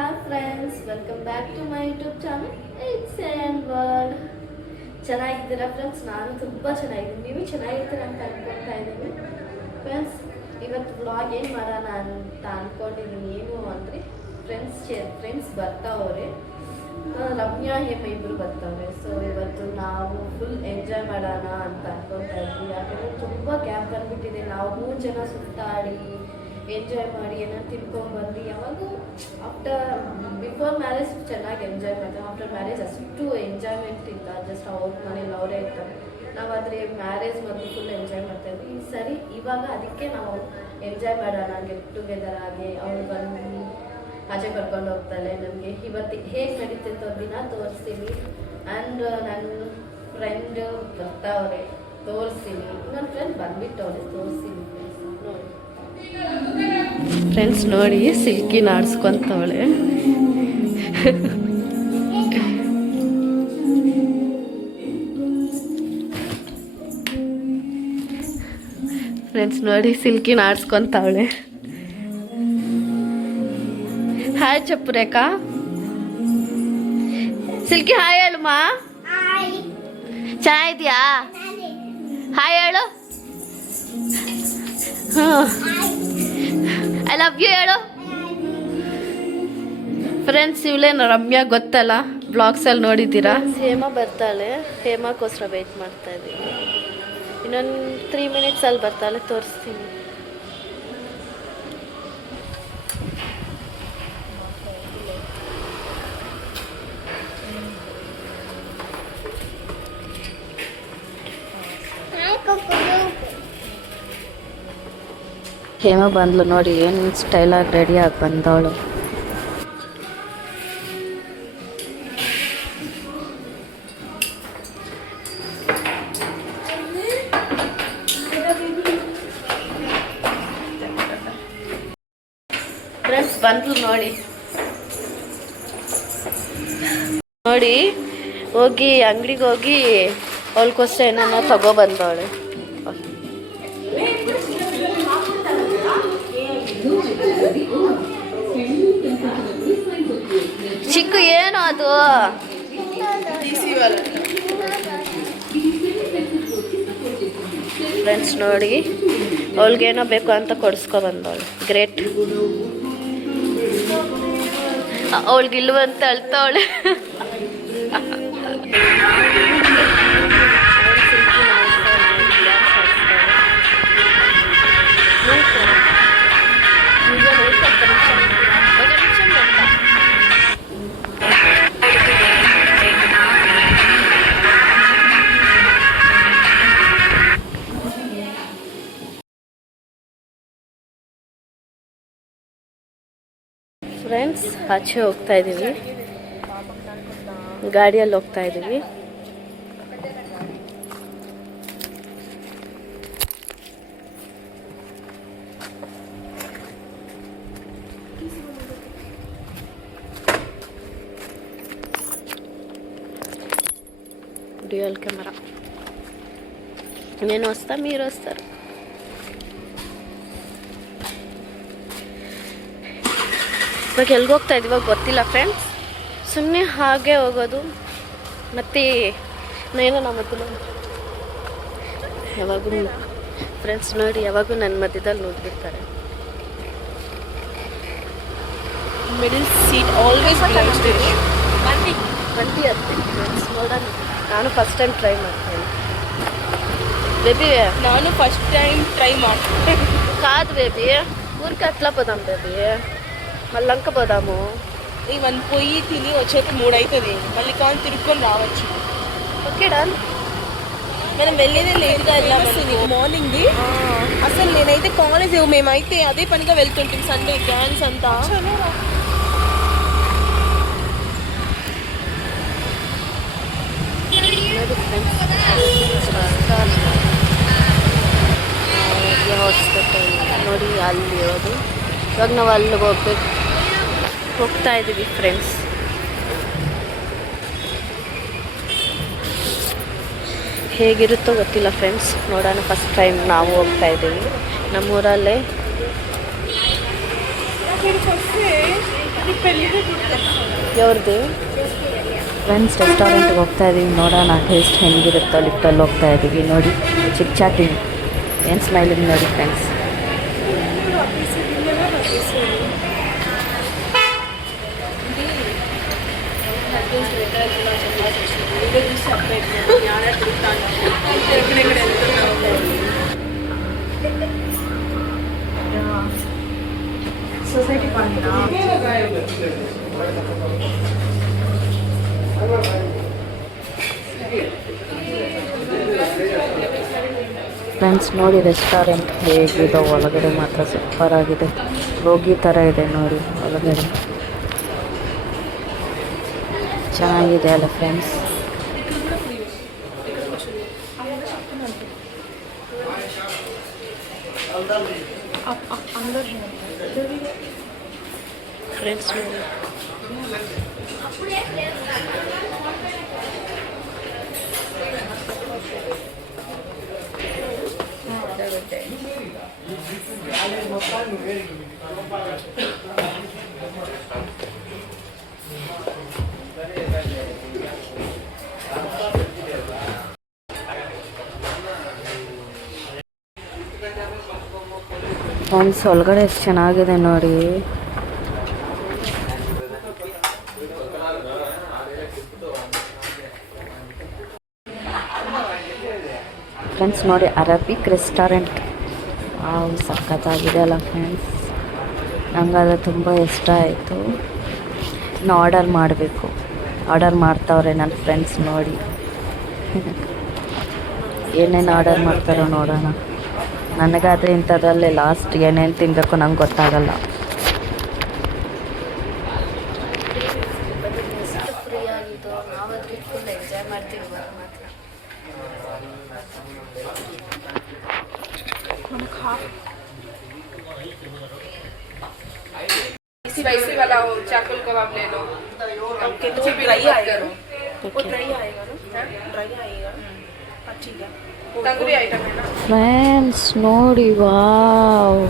Hi friends, welcome back to my YouTube channel it's and world. ಚೆನ್ನಾಗಿದ್ದೀರಾ friends? ನಾನು ತುಂಬ ಚೆನ್ನಾಗಿದ್ದೀನಿ, ನೀವು ಚೆನ್ನಾಗಿರ್ತೀರ ಅಂತ ಅನ್ಕೊಳ್ತಾ ಇದ್ದೀನಿ. ಫ್ರೆಂಡ್ಸ್, ಇವತ್ತು ವ್ಲಾಗ್ ಏನು ಮಾಡೋಣ ಅಂತ ಅಂದ್ಕೊಂಡಿದ್ದೀನಿ. ಏನು ಅಂದರೆ ಫ್ರೆಂಡ್ಸ್ ಬರ್ತಾವ್ರೆ, ರಮ್ಯಾ ಹೇಮ ಇಬ್ಬರು ಬರ್ತಾವ್ರೆ. ಸೊ ಇವತ್ತು ನಾವು ಫುಲ್ ಎಂಜಾಯ್ ಮಾಡೋಣ ಅಂತ ಅನ್ಕೊಳ್ತಾ ಇದ್ವಿ. ಯಾಕಂದರೆ ತುಂಬ ಗ್ಯಾಪ್ ಬಂದುಬಿಟ್ಟಿದೆ. ನಾವು 3 ಜನ ಸುತ್ತಾಡಿ ಎಂಜಾಯ್ ಮಾಡಿ ಏನೋ ತಿನ್ಕೊಂಡ್ಬಂದು, ಯಾವಾಗೂ ಬಿಫೋರ್ ಮ್ಯಾರೇಜ್ ಚೆನ್ನಾಗಿ ಎಂಜಾಯ್ ಮಾಡ್ತಾರೆ. ಆಫ್ಟರ್ ಮ್ಯಾರೇಜ್ ಅಷ್ಟು ಎಂಜಾಯ್ಮೆಂಟ್ ಇಲ್ಲ, ಜಸ್ಟ್ ಅವ್ರ ಮನೇಲಿ ಅವರೇ ಇರ್ತಾರೆ. ನಾವಾದರೆ ಮ್ಯಾರೇಜ್ ಮೊದಲು ಫುಲ್ ಎಂಜಾಯ್ ಮಾಡ್ತಾಯಿದ್ವಿ. ಈ ಸರಿ ಇವಾಗ ಅದಕ್ಕೆ ನಾವು ಎಂಜಾಯ್ ಮಾಡೋಣ, ಗೆಟ್ ಟುಗೆದರ್ ಆಗಿ ಅವ್ರು ಬಂದು ಆಚೆ ಕರ್ಕೊಂಡು ಹೋಗ್ತಾಳೆ. ನಮಗೆ ಇವತ್ತಿಗೆ ಹೇಗೆ ನಡೀತಿತ್ತು ದಿನ ತೋರಿಸ್ತೀನಿ. ಆ್ಯಂಡ್ ನನ್ನ ಫ್ರೆಂಡ್ ಬರ್ತಾವ್ರೆ, ತೋರಿಸ್ತೀನಿ. ನನ್ನ ಫ್ರೆಂಡ್ ಬಂದ್ಬಿಟ್ಟವ್ರೆ, ತೋರಿಸ್ತೀನಿ. ನೋಡಿ ಫ್ರೆಂಡ್ಸ್, ನೋಡಿ ಸಿಲ್ಕಿನ ಆಡಿಸ್ಕೊಂತವಳೆ. ಫ್ರೆಂಡ್ಸ್ ನೋಡಿ ಸಿಲ್ಕಿನ ಆಡಿಸ್ಕೊಂತವಳೆ. ಹಾಯ್ చెప్పు ರೇಖಾ. ಸಿಲ್ಕಿ ಹಾಯ್ ಹೇಳಮ್ಮ. ಚೆನ್ನಾಗಿದ್ಯಾ? ಹಾಯ್ ಹೇಳು. ಐ ಲವ್ ಯು ಹೇಳು. ಫ್ರೆಂಡ್ಸ್, ಇವಳೇನು ರಮ್ಯಾ ಗೊತ್ತಲ್ಲ, ಬ್ಲಾಗ್ಸಲ್ಲಿ ನೋಡಿದ್ದೀರಾ. ಹೇಮಾ ಬರ್ತಾಳೆ, ಹೇಮಾಗೋಸ್ಕರ ವೆಯ್ಟ್ ಮಾಡ್ತಾ ಇದ್ದೀನಿ. ಇನ್ನೊಂದು 3 ಮಿನಿಟ್ಸಲ್ಲಿ ಬರ್ತಾಳೆ, ತೋರಿಸ್ತೀನಿ. ಹೇಮ ಬಂದ್ಲು ನೋಡಿ, ಏನು ಸ್ಟೈಲಾಗಿ ರೆಡಿಯಾಗಿ ಬಂದವಳು. ಫ್ರೆಂಡ್ಸ್ ಬಂದ್ಲು ನೋಡಿ ನೋಡಿ ಹೋಗಿ ಅಂಗಡಿಗೆ ಹೋಗಿ ಅವಳಿಗೋಸ್ಕರ ಏನನ್ನ ತಗೊಬಂದವಳೆ. ಚಿಕ್ಕು ಏನು ಅದು? ಫ್ರೆಂಡ್ಸ್ ನೋಡಿ, ಅವಳಿಗೇನೋ ಬೇಕು ಅಂತ ಕೊಡಿಸ್ಕೊಬಂದವಳು. ಗ್ರೇಟ್. ಅವಳಿಗಿಲ್ವಂತ ಅಳ್ತಾವಳೆ. ಫ್ರೆಂಡ್ಸ್, ಆಚೆ ಹೋಗ್ತಾ ಇದ್ದೀವಿ, ಗಾಡಿಯಲ್ಲಿ ಹೋಗ್ತಾ ಇದ್ದೀವಿ. Dual camera. నేను వస్తా, మీరు వస్తారు. ಇವಾಗ ಎಲ್ಲಿಗೆ ಹೋಗ್ತಾ ಇದ್ದೀವಿ ಗೊತ್ತಿಲ್ಲ ಫ್ರೆಂಡ್ಸ್, ಸುಮ್ಮನೆ ಹಾಗೆ ಹೋಗೋದು. ಮತ್ತು ಏನೋ ನಮ್ಮ ಮಧ್ಯದಲ್ಲಿ ಯಾವಾಗೂ ಫ್ರೆಂಡ್ಸ್ ನೋಡಿ, ಯಾವಾಗೂ ನನ್ನ ಮಧ್ಯದಲ್ಲಿ ನೋಡ್ಬಿಡ್ತಾರೆ. Middle seat always belongs to you. ಬಂಡಿ ಹತ್ತಿ ಫ್ರೆಂಡ್ಸ್ ನೋಡೋಣ. ನಾನು ಫಸ್ಟ್ ಟೈಮ್ ಟ್ರೈ ಮಾಡ್ತೇನೆ ಬೇಬಿ. ನಾನು ಫಸ್ಟ್ ಟೈಮ್ ట్రై ಮಾಡ್ತೀನಿ. కాదు బేబీ, ఊరికి అట్లా పోదాం బేబీ, మళ్ళీ అంక పోదాము. ఇవన్నీ పోయి తిని వచ్చేకి 3 అవుతుంది, మళ్ళీ కానీ తిరుక్కొని రావచ్చు. Okay done. మనం వెళ్ళేదే లేట్గా వెళ్ళామని మార్నింగ్ది. అసలు నేనైతే కాలేజ్ మేమైతే అదే పనిగా వెళ్తుంటాం సండే గ్యాంగ్స్ అంతా. ಹಾಸ್ಪಿಟಲ್ ನೋಡಿ ಅಲ್ಲಿ ಇರೋದು. ಇವಾಗ ನಾವು ಅಲ್ಲಿ ಹೋಗ್ತಾ ಇದ್ದೀವಿ ಫ್ರೆಂಡ್ಸ್. ಹೇಗಿರುತ್ತೋ ಗೊತ್ತಿಲ್ಲ ಫ್ರೆಂಡ್ಸ್, ನೋಡೋಣ. ಫಸ್ಟ್ ಟೈಮ್ ನಾವು ಹೋಗ್ತಾ ಇದ್ದೀವಿ. ನಮ್ಮೂರಲ್ಲೇ ಯಾವ್ದು ಫ್ರೆಂಡ್ಸ್ ರೆಸ್ಟೋರೆಂಟ್ಗೆ ಹೋಗ್ತಾ ಇದ್ದೀವಿ, ನೋಡೋಣ ಟೇಸ್ಟ್ ಹೆಂಗಿರುತ್ತೋ. ಲಿಫ್ಟಲ್ಲಿ ಹೋಗ್ತಾ ಇದ್ದೀವಿ ನೋಡಿ, ಚಿಕ್ ಚಾಟಿಂಗ್ ಏನು ಸ್ಮೈಲಿಂಗ್ ನೋಡಿ ಫ್ರೆಂಡ್ಸ್. ಸೊಸೈಟಿ ಫ್ರೆಂಡ್ಸ್ ನೋಡಿ ರೆಸ್ಟೋರೆಂಟ್ ಹೇಗಿದೆ, ಒಳಗಡೆ ಮಾತ್ರ ಸೂಪರ್ ಆಗಿದೆ. ರೋಗಿ ಥರ ಇದೆ ನೋಡಿ ಒಳಗಡೆ, ಚೆನ್ನಾಗಿದೆ ಅಲ್ಲ ಫ್ರೆಂಡ್ಸ್. ಫ್ರೆಂಡ್ಸ್ ಫ್ರೆಂಡ್ಸ್ ಒಳಗಡೆ ಎಷ್ಟು ಚೆನ್ನಾಗಿದೆ ನೋಡಿ. ಫ್ರೆಂಡ್ಸ್ ನೋಡಿ ಅರಬಿಕ್ ರೆಸ್ಟೋರೆಂಟ್, ಸಖತ್ತಾಗಿದೆ ಅಲ್ಲ ಫ್ರೆಂಡ್ಸ್. ನಂಗದು ತುಂಬ ಇಷ್ಟ ಆಯಿತು. ಇನ್ನು ಆರ್ಡರ್ ಮಾಡಬೇಕು, ಆರ್ಡರ್ ಮಾಡ್ತಾವ್ರೆ ನನ್ನ ಫ್ರೆಂಡ್ಸ್ ನೋಡಿ. ಏನೇನು ಆರ್ಡರ್ ಮಾಡ್ತಾರೋ ನೋಡೋಣ. ನನಗಾದರೆ ಇಂಥದ್ರಲ್ಲೇ ಲಾಸ್ಟ್ ಏನೇನು ತಿನ್ನಬೇಕು ನಂಗೆ ಗೊತ್ತಾಗಲ್ಲ. ಫ್ರೀ ಆಗಿತ್ತು, ನಾವಾದ್ರೆ ಫುಲ್ ಎಂಜಾಯ್ ಮಾಡ್ತೀವಿ ಮಾತ್ರ. स्पाइसी वाला हो, चाकल कबाब ले लो। वो ड्राई आएगा ना, वो ड्राई आएगा ना, ड्राई आएगा। ठीक है, तंदूरी आइटम है ना। ಫ್ರೆಂಡ್ಸ್ ನೋಡಿ, ವಾವ್,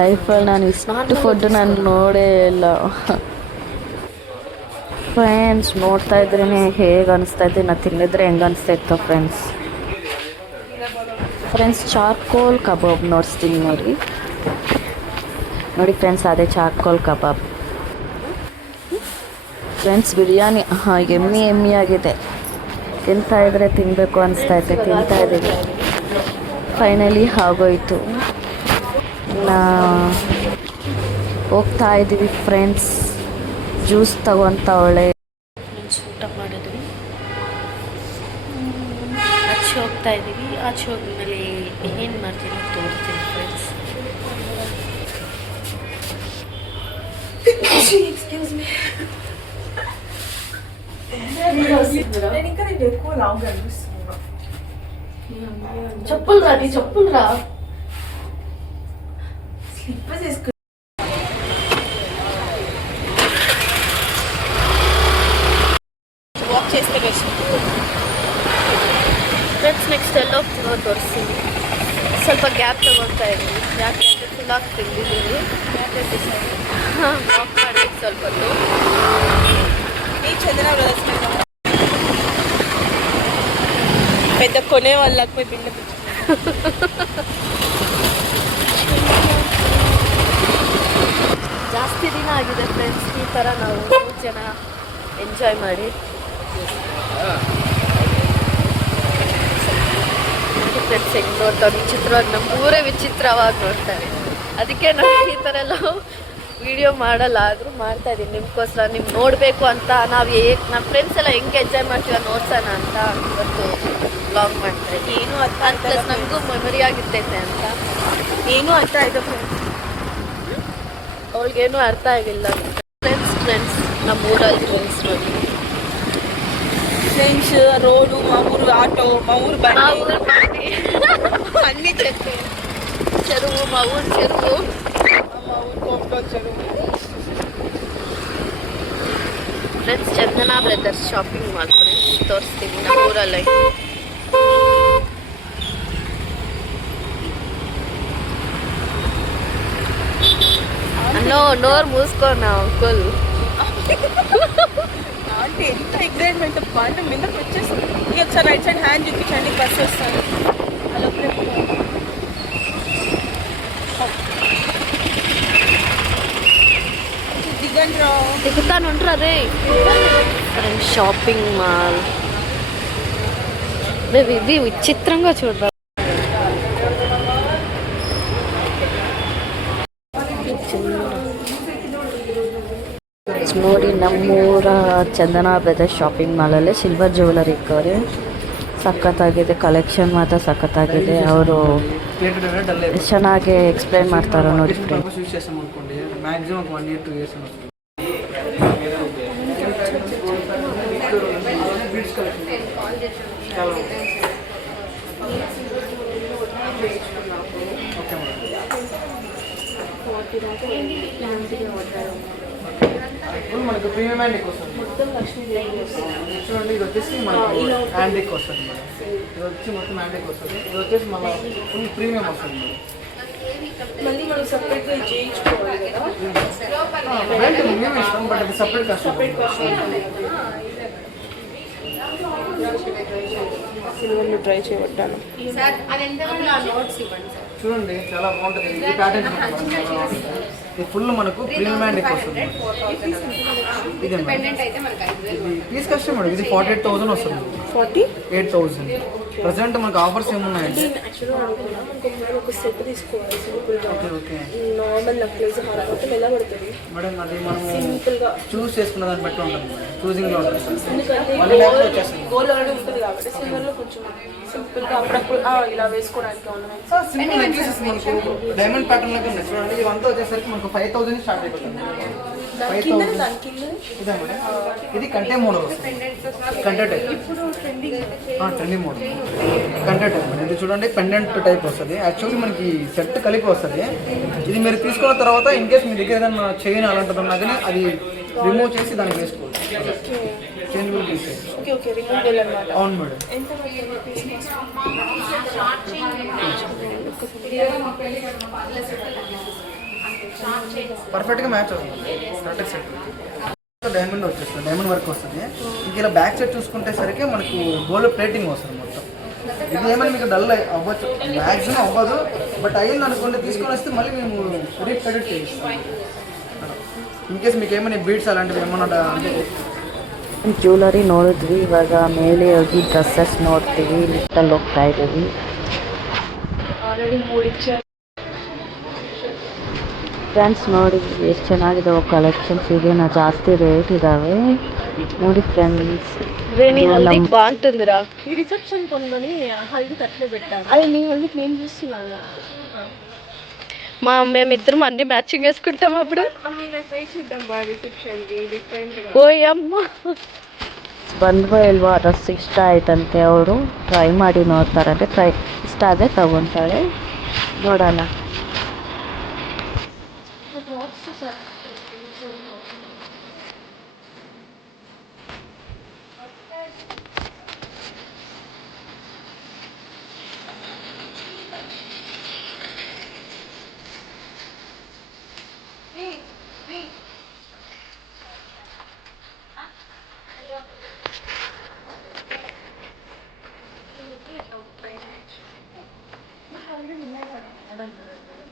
ಲೈಫಲ್ಲಿ ನಾನು ಇಷ್ಟು ಫುಡ್ ನಾನು ನೋಡೇ ಇಲ್ಲ. ಫ್ರೆಂಡ್ಸ್ ನೋಡ್ತಾ ಇದ್ರೇ ಹೇಗೆ ಅನಿಸ್ತಾಯಿದೆ, ನಾನು ತಿನ್ನಿದ್ರೆ ಹೆಂಗೆ ಅನಿಸ್ತಾಯಿತ್ತು ಫ್ರೆಂಡ್ಸ್. ಫ್ರೆಂಡ್ಸ್ ಚಾರ್ಕೋಲ್ ಕಬಾಬ್ ನೋಡ್ತೀನಿ ನೋಡಿ ಫ್ರೆಂಡ್ಸ್, ಅದೇ ಚಾರ್ಕೋಲ್ ಕಬಾಬ್. ಫ್ರೆಂಡ್ಸ್ ಬಿರಿಯಾನಿ ಎಮ್ಮಿ ಆಗಿದೆ. ತಿಂತಾ ಇದ್ರೆ ತಿನ್ನಬೇಕು ಅನಿಸ್ತೈತೆ, ತಿಂತಾ ಇದ್ದೀವಿ. ಫೈನಲಿ ಆಗೋಯ್ತು. ಹೋಗ್ತಾ ಇದ್ದೀವಿ ಫ್ರೆಂಡ್ಸ್, ಜ್ಯೂಸ್ ತಗೊತವಳೆ. ಊಟ ಮಾಡಿದ್ವಿ, ಆಚೆ ಹೋಗ್ತಾ ಇದ್ದೀವಿ. ಆಚೆ ಹೋದ್ಮೇಲೆ ಏನು ಮಾಡ್ತೀನಿ ತೋರಿಸ್ತೀನಿ ಫ್ರೆಂಡ್ಸ್. Excuse me. నేను ఇంకా నేను ఎక్కువ లాంగ్ అనిపిస్తున్నా. చెప్పులు రా స్లిప్పర్స్ వేసుకు వాక్ చేస్తే బెస్ట్. ಫ್ರೆಂಡ್ಸ್ ನೆಕ್ಸ್ಟ್ ಎಲ್ಲ ಹೋಗ್ತೀನೋ ತೋರಿಸ್ತೀನಿ. ಸ್ವಲ್ಪ ಗ್ಯಾಪ್ ತಗೊಳ್ತಾ ಇದ್ದೀವಿ, ಯಾಕೆಂದರೆ ಫುಲ್ ಆಗಿ ತಿಂದಿದ್ದೀವಿ. ವಾಕ್ ಮಾಡಬೇಕು ಸ್ವಲ್ಪ ಹೊತ್ತು. ఈ చంద్ర పెద్ద కొనే వాళ్ళకి పోయి బిల్లు ಜಾಸ್ತಿ ದಿನ ಆಗಿದೆ ಫ್ರೆಂಡ್ಸ್ ಈ ಥರ ನಾವು 3 ಜನ ಎಂಜಾಯ್ ಮಾಡಿ. ಫ್ರೆಂಡ್ಸ್ ಹೆಂಗೆ ನೋಡ್ತಾರೆ ವಿಚಿತ್ರವಾಗಿ, ನಮ್ಮೂರೇ ವಿಚಿತ್ರವಾಗಿ ನೋಡ್ತಾರೆ. ಅದಕ್ಕೆ ನಾವು ಈ ಥರ ಎಲ್ಲ ವಿಡಿಯೋ ಮಾಡಲ್ಲ, ಆದರೂ ಮಾಡ್ತಾ ಇದ್ದೀನಿ ನಿಮ್ಗೋಸ್ಕರ. ನೀವು ನೋಡಬೇಕು ಅಂತ ನಾವು ನಮ್ಮ ಫ್ರೆಂಡ್ಸ್ ಎಲ್ಲ ಹೆಂಗೆ ಎಂಜಾಯ್ ಮಾಡ್ತೀವಿ ನೋಡ್ಸೋಣ ಅಂತ ಇವತ್ತು ವ್ಲಾಗ್ ಮಾಡ್ತಾ ಇದ್ದೀನಿ. ಏನು ಅರ್ಥ ಪ್ಲಸ್ ನಮಗೂ ಮೆಮೊರಿ ಆಗಿರ್ತೈತೆ ಅಂತ. ಏನು ಅರ್ಥ ಆಯ್ತು ಫ್ರೆಂಡ್ಸ್. ಅವಳಿಗೇನು ಅರ್ಥ ಆಗಿಲ್ಲ. ಫ್ರೆಂಡ್ಸ್ ನಮ್ಮ ಊರಲ್ಲಿ ಫ್ರೆಂಡ್ಸ್ ನೋಡಿ, ఫ్రెండ్స్ రోడ్డు, మా ఊరు ఆటో, మా ఊరు మా బండి, ఊరు బండి, అన్నీ చెప్పే. చెరువు, మా ఊరు చెరువు, మా ఊరు కోపలో చెరువు. Friends Chandana brothers shopping mall friends ತೋರಿಸ್ತೀವಿ ನಮ್ಮ ಊರಲ್ಲಿ. నో డోర్ మూసుకోనా అంకుల్. అంటే ఎంత ఎక్సైట్మెంట్ బండ మీదకి వచ్చేస్తుంది. ఇక ఒకసారి రైట్ సైడ్ హ్యాండ్ చూపించండి, బస్ వస్తాను. అలా దిగండి రా. దిగుతాను ఉంటారా రే. ఫ్రెండ్స్ షాపింగ్ మాల్ ఇది విచిత్రంగా చూడరా. ನೋಡಿ ನಮ್ಮೂರ ಚಂದನ ಬ್ರದರ್ಸ್ ಶಾಪಿಂಗ್ ಮಾಲಲ್ಲಿ ಸಿಲ್ವರ್ ಜ್ಯುವೆಲರಿ ಇಕ್ಕವ್ರೆ. ಸಖತ್ತಾಗಿದೆ, ಕಲೆಕ್ಷನ್ ಮಾತ್ರ ಸಖತ್ತಾಗಿದೆ. ಅವರು ಚೆನ್ನಾಗಿ ಎಕ್ಸ್ಪ್ಲೈನ್ ಮಾಡ್ತಾರೆ ನೋಡಿ ಫ್ರೆಂಡ್ಸ್. మనకు ప్రీమియం హ్యాండ్ ఎక్కువ వస్తుంది. చూడండి, ఇది వచ్చేసి మనకు హ్యాండ్ ఎక్కువ వస్తుంది మేడం. ఇది వచ్చి మొత్తం హ్యాండ్ ఎక్కువ వస్తుంది. ఇది వచ్చేసి మళ్ళీ ఫుల్ ప్రీమియం వస్తుంది మేడం. మళ్ళీ మనం సపరేట్గా చేయించుకోవాలి కదా. రెంట్ మేము ఇస్తాం, బట్ అది సపరేట్ కాస్ట్. సిల్వర్లో ట్రై చేయబడ్డాను. చూడండి, చాలా బాగుంటుంది. ఈ ప్యాటర్న్ ఇది ఫుల్ మనకు ప్రీమియం హ్యాండ్ ఎక్కువ వస్తుంది. ఇదే ఇది పీస్ కష్టం మేడం. ఇది 48,000 వస్తుంది. 48,000. ప్రజెంట్ మనకు ఆఫర్స్ ఏమున్నాయండి? ఒక సెట్ తీసుకోవాలి సింపుల్గా. ఓకే నార్మల్ నెక్లెస్ మొత్తం ఎలా పడుతుంది మేడం? అది మనం సింపుల్గా చూస్ చేసుకున్న దాన్ని బట్టి ఉంటుంది మేడం. చూసింగ్లో ఉంటుంది. ఎందుకంటే గోల్డ్ ఆల్రెడీ ఉంటుంది కాబట్టి సిల్వర్లో కొంచెం సింపుల్గా అప్పుడప్పుడు ఇలా వేసుకోవడానికి ఉన్నాయి. సింపుల్ నెక్లెసెస్ మనకు డైమండ్ ప్యాటర్న్ లాగా ఉన్నాయి. చూడండి, ఇవంతా వచ్చేసరికి మనకు 5,000 స్టార్ట్ అయిపోతుంది. 5,000 ఇదే మేడం. ఇది కంటే మోడల్ వస్తుంది. కంటే టైప్ ట్రెండింగ్ మోడల్ కంటే టైప్ మేడం. ఇది చూడండి, పెండెంట్ టైప్ వస్తుంది. యాక్చువల్లీ మనకి సెట్ కలిపి వస్తుంది. ఇది మీరు తీసుకున్న తర్వాత ఇన్ కేస్ మీ దగ్గర ఏదైనా చైన్ అలాంటిది ఉన్నా కానీ అది రిమూవ్ చేసి దానికి వేసుకోవచ్చు. చైన్ కూడా తీసేది. అవును మేడం. పర్ఫెక్ట్గా మ్యాచ్ అవుతుంది. కరెక్ట్ సెట్ డైమండ్ వచ్చేస్తుంది. డైమండ్ వర్క్ వస్తుంది. ఇంక ఇలా బ్యాక్ సైడ్ చూసుకుంటే సరికి మనకు గోల్డ్ ప్లేటింగ్ వస్తుంది మొత్తం. ఇది ఏమైనా మీకు డల్ అవ్వచ్చు, మ్యాక్సిమం అవ్వదు. బట్ అయ్యింది అనుకోండి, తీసుకొని వస్తే మళ్ళీ మేము రీక్రెడిట్ చేయిస్తాం. ಇನ್ ಕೇಸ್ మీకు ఏమైనా ಬೀಡ್ಸ್ అలాంటివి ఏమన్నా అంటే ಜ್ಯುವೆಲರಿ ನೋಡಿದ್ವಿ. ಇವಾಗ ಮೇಲೆ ಹೋಗಿ ಡ್ರೆಸ್ಸಸ್ ನೋಡ್ತೀವಿ. ಲಿಫ್ಟಲ್ಲಿ ಹೋಗ್ತಾ ಇದ್ದೀವಿ. ಫ್ರೆಂಡ್ಸ್ ನೋಡಿ ಎಷ್ಟು ಚೆನ್ನಾಗಿದೆ ಕಲೆಕ್ಷನ್ಸ್. ಈಗೇನು ಜಾಸ್ತಿ ರೇಟ್ ಇದ್ದಾವೆ ನೋಡಿ ఫ్రెండ్స్. బాగుంటుందిరా. ఈ రిసెప్షన్ కొందని హల్దీ అట్లే పెట్టాను. అది నీ వాళ్ళకి నేను చూస్తున్నాను. మేమిద్దరం అన్ని మ్యాచింగ్ వేసుకుంటాం అప్పుడు. ಓಯಮ್ಮ ಬಂದ್ವಾ ಇಲ್ವಾ ಡ್ರೆಸ್ ಇಷ್ಟ ಆಯ್ತಂತೆ. ಅವರು ಟ್ರೈ ಮಾಡಿ ನೋಡ್ತಾರಂತೆ. ಇಷ್ಟ ಆದರೆ ತಗೊತಾರೆ. ನೋಡೋಣ.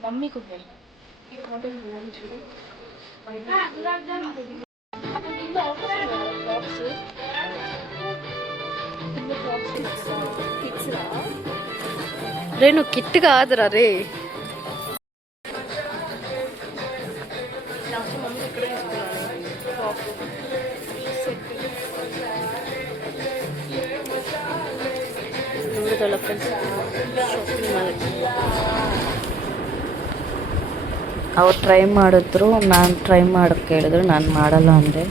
मम्मी को है ये मॉडल రే నువ్వు కిట్ కాదురా రే. ಅವ್ರು ಟ್ರೈ ಮಾಡಿದ್ರು, ನಾನು ಟ್ರೈ ಮಾಡೋಕ್ಕೆ ಹೇಳಿದ್ರು. ನಾನು ಮಾಡಲ್ಲ ಅಂದರೆ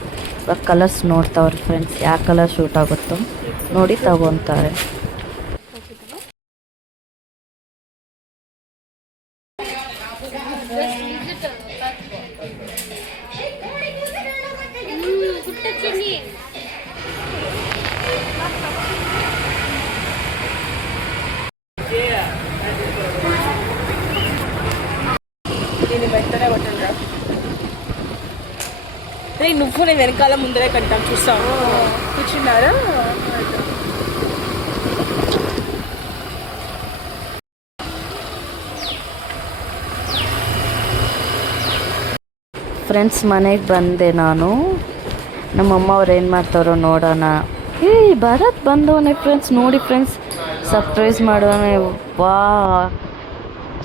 ಇವಾಗ ಕಲರ್ಸ್ ನೋಡ್ತಾವ್ರೆ ಫ್ರೆಂಡ್ಸ್. ಯಾವ ಕಲರ್ ಶೂಟ್ ಆಗುತ್ತೋ ನೋಡಿ ತಗೊತಾರೆ. దీన్ని బెట్టనే కొట్టండి. రే నువ్వు నేను వెనకాల ముందరే కంటాం చూస్తాను కూర్చున్నారా ಫ್ರೆಂಡ್ಸ್ ಮನೆಗೆ ಬಂದೆ ನಾನು. ನಮ್ಮಮ್ಮ ಅವ್ರು ಏನು ಮಾಡ್ತಾರೋ ನೋಡೋಣ. ಭರತ್ ಬಂದವನೇ ಫ್ರೆಂಡ್ಸ್, ನೋಡಿ ಫ್ರೆಂಡ್ಸ್, ಸರ್ಪ್ರೈಸ್ ಮಾಡೋನೆ. ವಾ,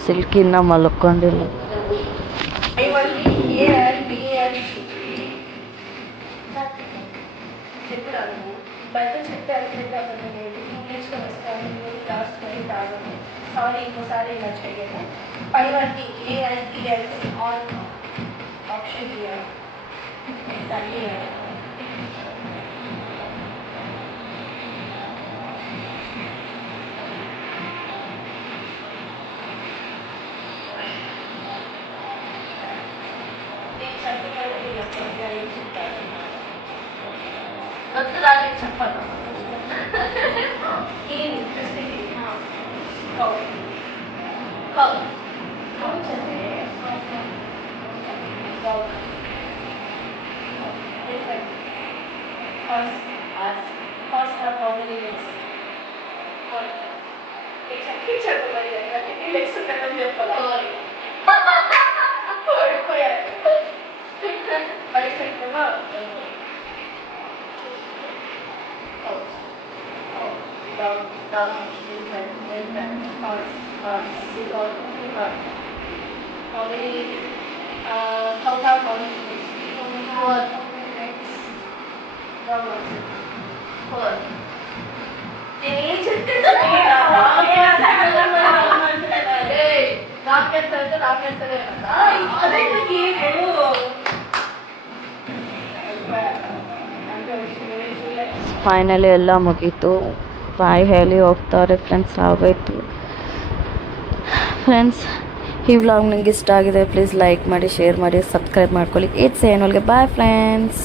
ಸಿಲ್ಕಿನ್ನ ಮಲ್ಕೊಂಡಿಲ್ಲ. సారీ ఇంకోసారి ఇలా చేయను. పైవన్నీ ఏఐపిఎల్సి ఆన్ ఆప్షన్ చేయాలి. దాన్ని వద్దురాని చెప్పను. ఏం ఇంట్రెస్టింగ్ ಫೈನಲಿ ಎಲ್ಲ ಮುಗೀತು. ಬಾಯಿ ಹೇಳಿ ಹೋಗ್ತಾರೆ ಫ್ರೆಂಡ್ಸ್, ಆಗೋಯ್ತು. ಫ್ರೆಂಡ್ಸ್, ಈ ವ್ಲಾಗ್ ನಿಮ್ಗೆ ಇಷ್ಟ ಆಗಿದೆ ಪ್ಲೀಸ್ ಲೈಕ್ ಮಾಡಿ, ಶೇರ್ ಮಾಡಿ, ಸಬ್ಸ್ಕ್ರೈಬ್ ಮಾಡ್ಕೊಳ್ಳಿ. ಇಟ್ಸ್ ಏನೋಲ್ಗೆ ಬಾಯ್ ಫ್ರೆಂಡ್ಸ್.